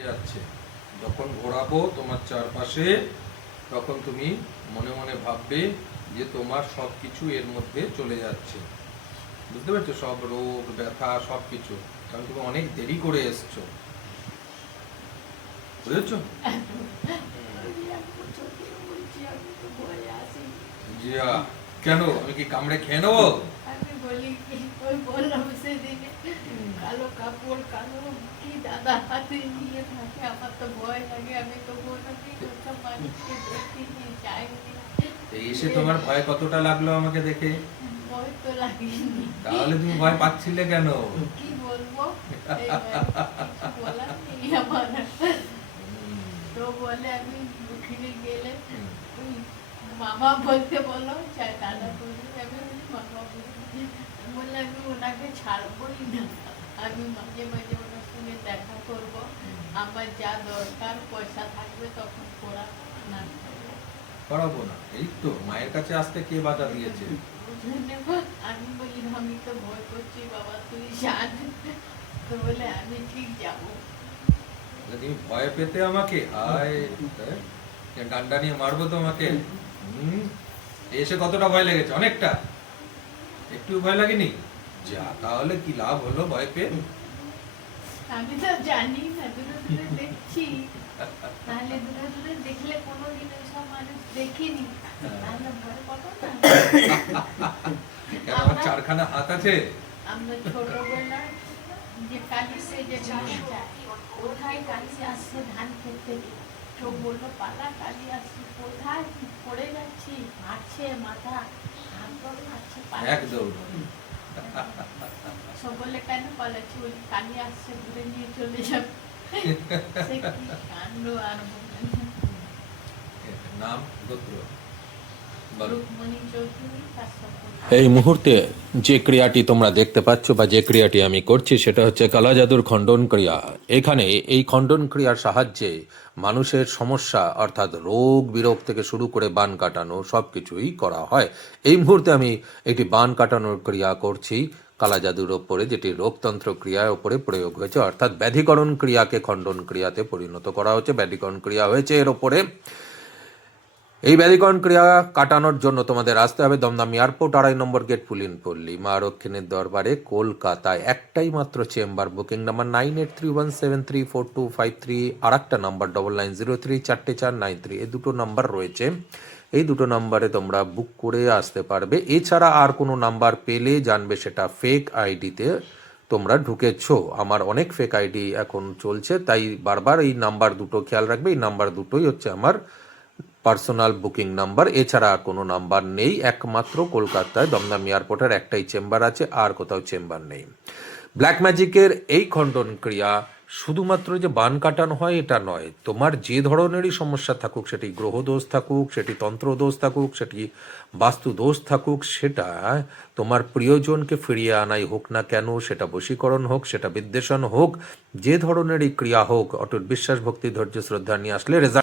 যাচ্ছে। যখন ঘোরাবো তোমার চারপাশে, তখন তুমি মনে মনে ভাববে যে তোমার সব কিছু এর মধ্যে চলে যাচ্ছে। বুঝতে পারছো? সব রোগ ব্যথা সব কিছু, কারণ তুমি অনেক দেরি করে এসছো। বুঝেছো? জিয়া, কেন? আমি কি কামড়ে খেয়ে নেবো? আমি বলি কি, ওই বললাম সেদিনে কালো কাপড় কালো কি দাদা হাতে নিয়ে থাকে, আমার তো ভয় লাগে। আমি তো কোনোদিন ওসব মানুষকে দেখিনি, চাইনি। এসে তোমার ভয় কতটা লাগলো আমাকে দেখে? ভয় তো লাগেনি। তাহলে তুমি ভয় পাচ্ছিলে কেন? কি বলবো, এই কিছু বলার নেই আমার। তো বলে আমি ওখানে গেলে ওই মামা বলতে বলো চাই দাদা বলে, আমি বলি মামা বলি। বললে আমি ওনাকে ছাড়বই না, আমি মাঝে মাঝে ওনার সঙ্গে দেখা করব। আমার যা দরকার পয়সা থাকবে তখন করাবো না। এই তো মায়ের কাছে আসতে কে বাধা দিয়েছে? আমি বলি আমি তো ভয় করছি বাবা, তুই জান। তো বলে আমি ঠিক যাবো। তুমি ভয় পেতে আমাকে? আয় ডান্ডা নিয়ে মারবো তোমাকে। এসে কতটা ভয় লেগেছে? অনেকটা? একটু ভয় লাগেনি? যা, তাহলে কি লাভ হলো ভয় পেয়ে? আমি তো জানি না, দূরে দূরে দেখছি। তাহলে দূরে দূরে দেখলে কোনোদিন ওইসব মানুষ দেখিনি, তাহলে ভয় পাবো না? কেন, আমার চারখানা হাত আছে? আমরা ছোটবেলায় যে কালি সে যে কোথায় কালি আসছে ধান ক্ষেত থেকে, কেউ বললো পালা কালি আসছে, কোথায় পড়ে যাচ্ছি, মারছে মাথা, হাত ধরে মারছে, এক দৌড়। সব বলে কেন পালাচ্ছি, ওই কালি আসছে ঘুরে নিয়ে চলে যাবে। সে কি কাণ্ড আর বললেন। নাম গোত্র রুকমণি চৌধুরী, তার সম্পর্কে এই মুহূর্তে যে ক্রিয়াটি তোমরা দেখতে পাচ্ছ বা যে ক্রিয়াটি আমি করছি সেটা হচ্ছে কালাজাদুর খণ্ডন ক্রিয়া। এখানে এই খণ্ডন ক্রিয়ার সাহায্যে মানুষের সমস্যা অর্থাৎ রোগ বিরোগ থেকে শুরু করে বান কাটানো সব কিছুই করা হয়। এই মুহূর্তে আমি একটি বান কাটানোর ক্রিয়া করছি কালাজাদুর ওপরে, যেটি রোগতন্ত্র ক্রিয়ার ওপরে প্রয়োগ হয়েছে, অর্থাৎ ব্যাধিকরণ ক্রিয়াকে খণ্ডন ক্রিয়াতে পরিণত করা হচ্ছে। ব্যাধিকরণ ক্রিয়া হয়েছে এর ওপরে। এই ব্যাধিকরণ ক্রিয়া কাটানোর জন্য তোমাদের আসতে হবে দমদম এয়ারপোর্ট 2.5 নম্বর গেট, পুলিনপল্লী, মা রক্ষিণীর দরবারে, কলকাতায়। একটাই মাত্র চেম্বার, বুকিং নাম্বার 9831734253, আর একটা নাম্বার 99034493। এই দুটো নাম্বার রয়েছে, এই দুটো নাম্বারে তোমরা বুক করে আসতে পারবে। এছাড়া আর কোনো নাম্বার পেলে জানবে সেটা ফেক আইডিতে তোমরা ঢুকেছো। আমার অনেক ফেক আইডি এখন চলছে, তাই বারবার এই নাম্বার দুটো খেয়াল রাখবে। এই নাম্বার দুটোই হচ্ছে আমার পার্সোনাল বুকিং নাম্বার, এছাড়া আর কোনো নাম্বার নেই। একমাত্র কলকাতায় দমদম এয়ারপোর্টের একটাই চেম্বার আছে, আর কোথাও চেম্বার নেই। ব্ল্যাক ম্যাজিকের এই খণ্ডন ক্রিয়া শুধুমাত্র যে বান কাটানো হয় এটা নয়, তোমার যে ধরনেরই সমস্যা থাকুক, সেটি গ্রহ দোষ থাকুক, সেটি তন্ত্র দোষ থাকুক, সেটি বাস্তু দোষ থাকুক, সেটা তোমার প্রিয়জনকে ফিরিয়ে আনাই হোক না কেন, সেটা বশীকরণ হোক, সেটা বিদ্বেষণ হোক, যে ধরনেরই ক্রিয়া হোক, অটুট বিশ্বাস ভক্তি ধৈর্য শ্রদ্ধা নিয়ে আসলে রেজাল্ট